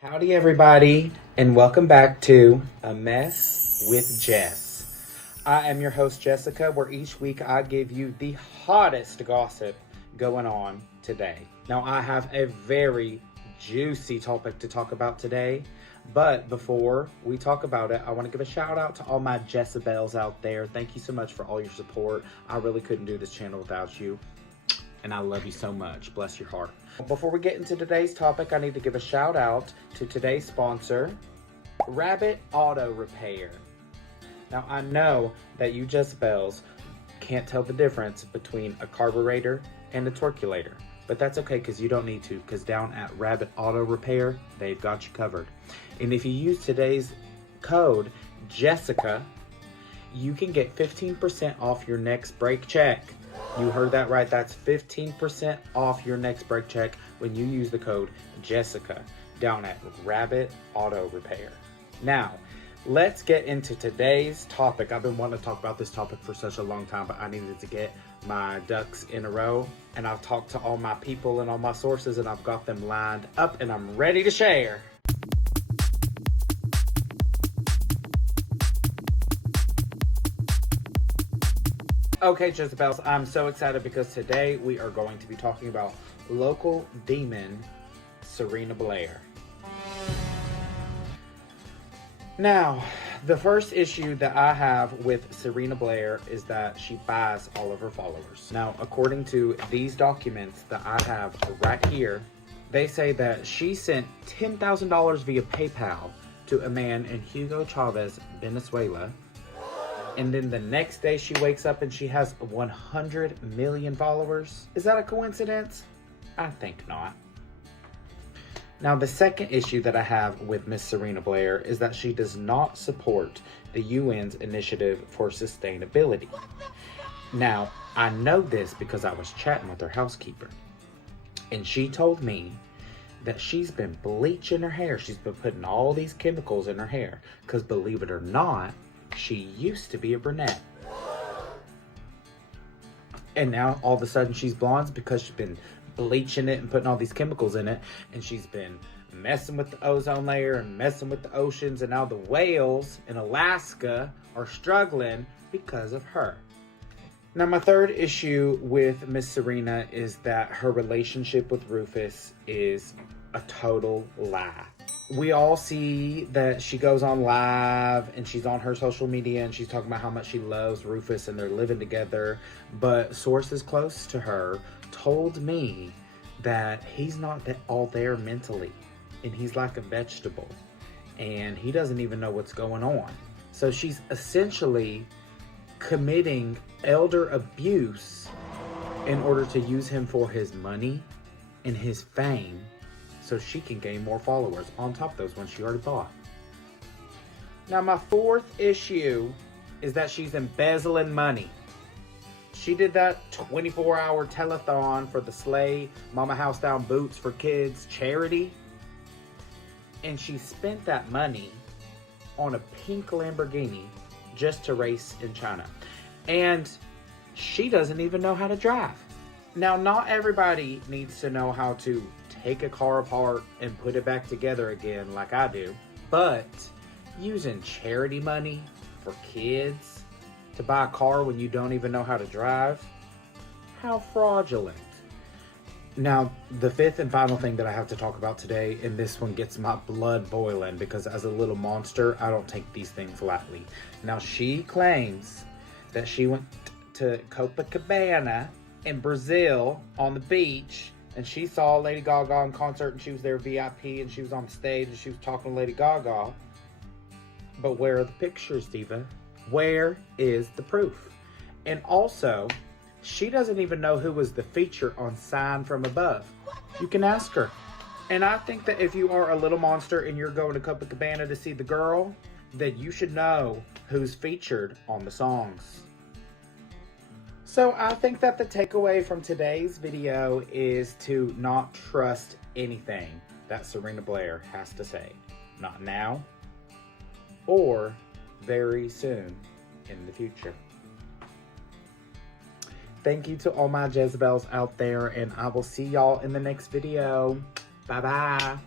Howdy everybody, and welcome back to A Mess with Jess. I am your host Jessica, where each week I give you the hottest gossip going on today. Now I have a very juicy topic to talk about today, but before we talk about it, I want to give a shout out to all my Jezebels out there. Thank you so much for all your support. I really couldn't do this channel without you. And I love you so much. Bless your heart. Before we get into today's topic, I need to give a shout out to today's sponsor, Rabbit Auto Repair. Now, I know that you Jezebels can't tell the difference between a carburetor and a torculator, but that's okay because you don't need to, because down at Rabbit Auto Repair, they've got you covered. And if you use today's code, Jessica, you can get 15% off your next brake check. You heard that right. That's 15% off your next brake check when you use the code Jessica down at Rabbit Auto Repair. Now, let's get into today's topic. I've been wanting to talk about this topic for such a long time, but I needed to get my ducks in a row. And I've talked to all my people and all my sources, and I've got them lined up, and I'm ready to share. Okay, Jezebels, I'm so excited because today we are going to be talking about local demon Serena Blair. Now, the first issue that I have with Serena Blair is that she buys all of her followers. Now, according to these documents that I have right here, they say that she sent $10,000 via PayPal to a man in Hugo Chavez, Venezuela. And then the next day she wakes up and she has 100 million followers. Is that a coincidence? I think not. Now, the second issue that I have with Miss Serena Blair is that she does not support the UN's initiative for sustainability. Now, I know this because I was chatting with her housekeeper. And she told me that she's been bleaching her hair. She's been putting all these chemicals in her hair. Because believe it or not, she used to be a brunette. And now all of a sudden she's blonde because she's been bleaching it and putting all these chemicals in it. And she's been messing with the ozone layer and messing with the oceans. And now the whales in Alaska are struggling because of her. Now, my third issue with Miss Serena is that her relationship with Rufus is a total lie. We all see that she goes on live and she's on her social media and she's talking about how much she loves Rufus and they're living together. But sources close to her told me that he's not all there mentally and he's like a vegetable and he doesn't even know what's going on. So she's essentially committing elder abuse in order to use him for his money and his fame, so she can gain more followers on top of those ones she already bought. Now, my fourth issue is that she's embezzling money. She did that 24-hour telethon for the Slay Mama House Down Boots for Kids charity. And she spent that money on a pink Lamborghini just to race in China. And she doesn't even know how to drive. Now, not everybody needs to know how to take a car apart and put it back together again like I do, but using charity money for kids to buy a car when you don't even know how to drive, how fraudulent. Now, the fifth and final thing that I have to talk about today, and this one gets my blood boiling because as a little monster, I don't take these things lightly. Now, she claims that she went to Copacabana in Brazil on the beach and she saw Lady Gaga in concert and she was there VIP and she was on stage and she was talking to Lady Gaga. But where are the pictures, Diva? Where is the proof? And also, she doesn't even know who was the feature on Sign from Above. You can ask her. And I think that if you are a little monster and you're going to Copacabana to see the girl, then you should know who's featured on the songs. So I think that the takeaway from today's video is to not trust anything that Serena Blair has to say. Not now or very soon in the future. Thank you to all my Jezebels out there, and I will see y'all in the next video. Bye-bye.